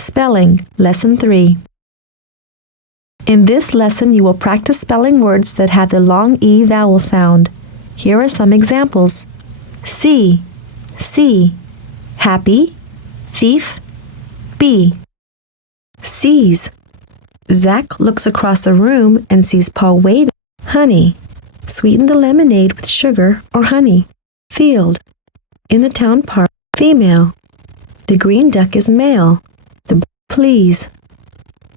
Spelling, Lesson 3. In this lesson, you will practice spelling words that have the long E vowel sound. Here are some examples. See, happy, thief, bee. Sees. Zach looks across the room and sees Paul waving. Honey. Sweeten the lemonade with sugar or honey. Field. In the town park. Female. The green duck is male. The please.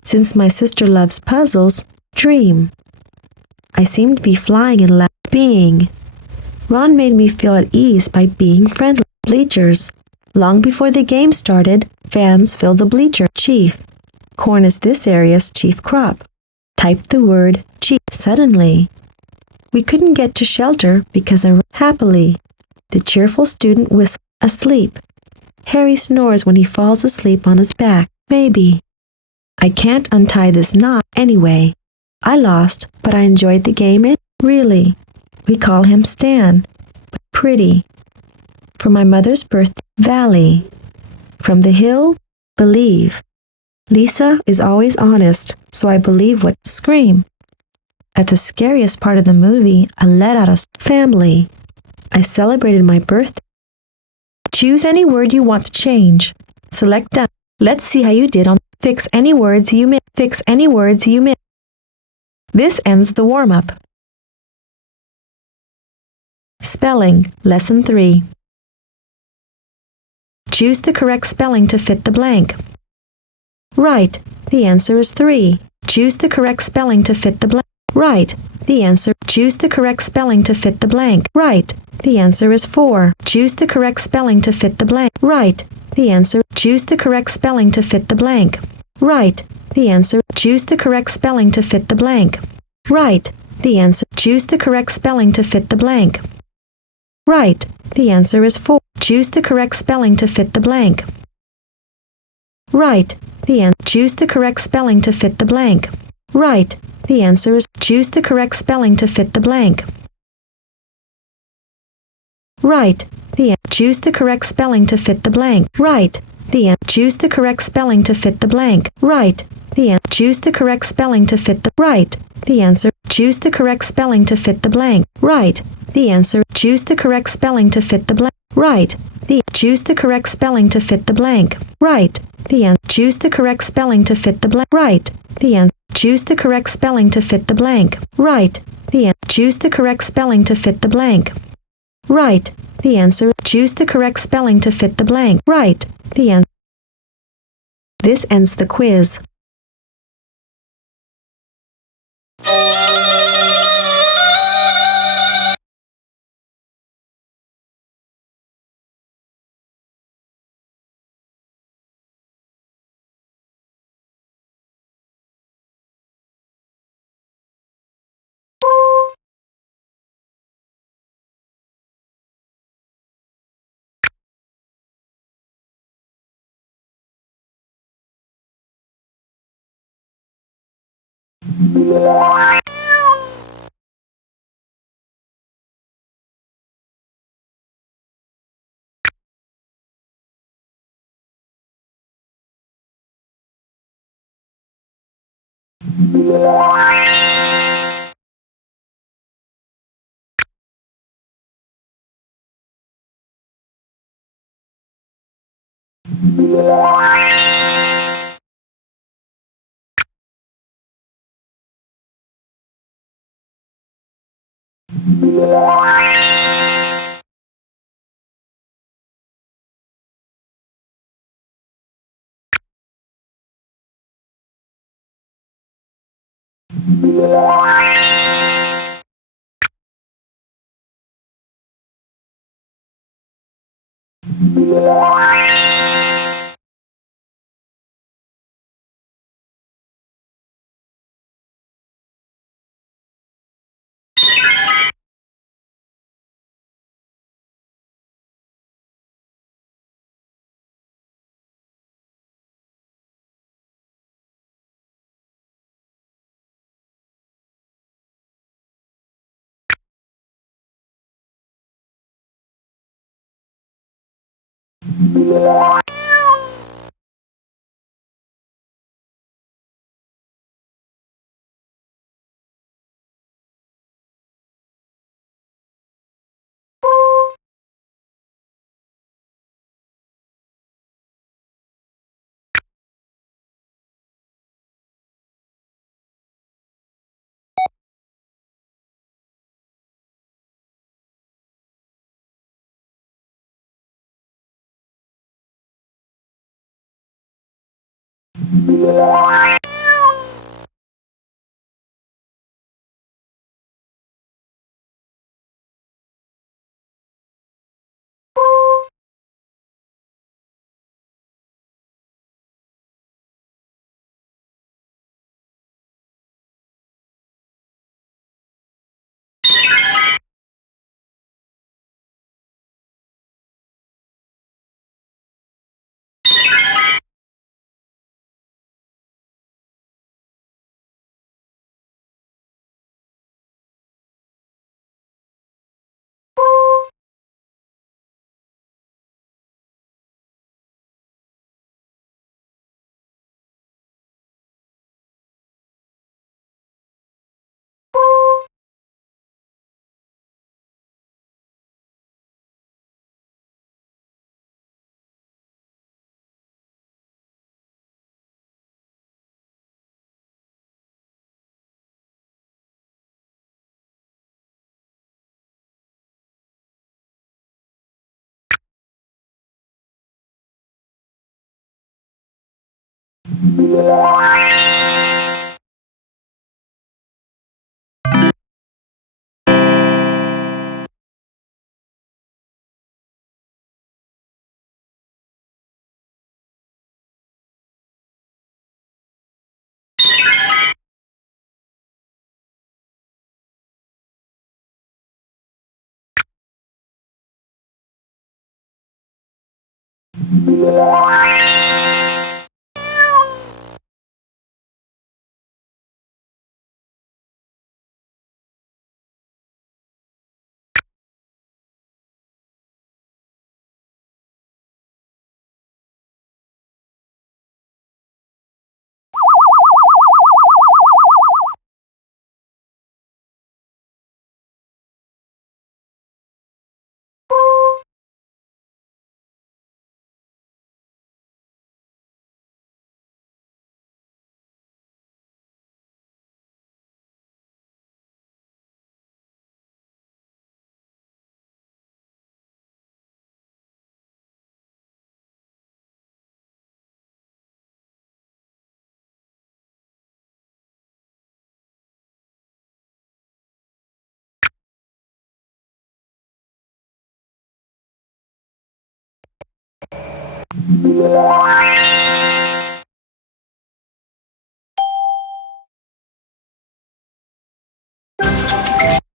Since my sister loves puzzles, dream. I seem to be flying in loud being. Ron made me feel at ease by being friendly. Bleachers. Long before the game started, fans filled the bleacher. Chief. Corn is this area's chief crop. Type the word chief. Suddenly. We couldn't get to shelter because of happily. The cheerful student whistles. Asleep. Harry snores when he falls asleep on his back. Maybe. I can't untie this knot anyway. I lost, but I enjoyed the game. Really. We call him Stan. Pretty. For my mother's birthday. Valley. From the hill. Believe. Lisa is always honest, so I believe what. Scream. At the scariest part of the movie, I let out a family. I celebrated my birthday. Choose any word you want to change. Select done. Let's see how you did on fix any words you missed. Fix any words you missed. This ends the warm-up. Spelling, Lesson 3. Choose the correct spelling to fit the blank. Right. The answer is 3. Choose the correct spelling to fit the blank. Right. The answer. Choose the correct spelling to fit the blank. Right. The answer is 4. Choose the correct spelling to fit the blank. Right. The answer. Choose the correct spelling to fit the blank. Right. The answer. Choose the correct spelling to fit the blank. Right. The answer. Choose the correct spelling to fit the blank. Right. The answer is 4. Choose the correct spelling to fit the blank. Right. The answer. Choose the correct spelling to fit the blank. Right. The answer is choose the correct spelling to fit the blank. Right. The choose the correct spelling to fit the blank. Right. The choose the correct spelling to fit the blank. Right. The choose the correct spelling to fit the right. The answer. Choose the correct spelling to fit the blank. Right. The answer. Choose the correct spelling to fit the blank. Right. The choose the correct spelling to fit the blank. Right. The answer. Choose the correct spelling to fit the blank. Right. The answer. Choose the correct spelling to fit the blank. Right. The answer. Choose the correct spelling to fit the blank. Right. The answer. Choose the correct spelling to fit the blank. Right. The answer. This ends the quiz.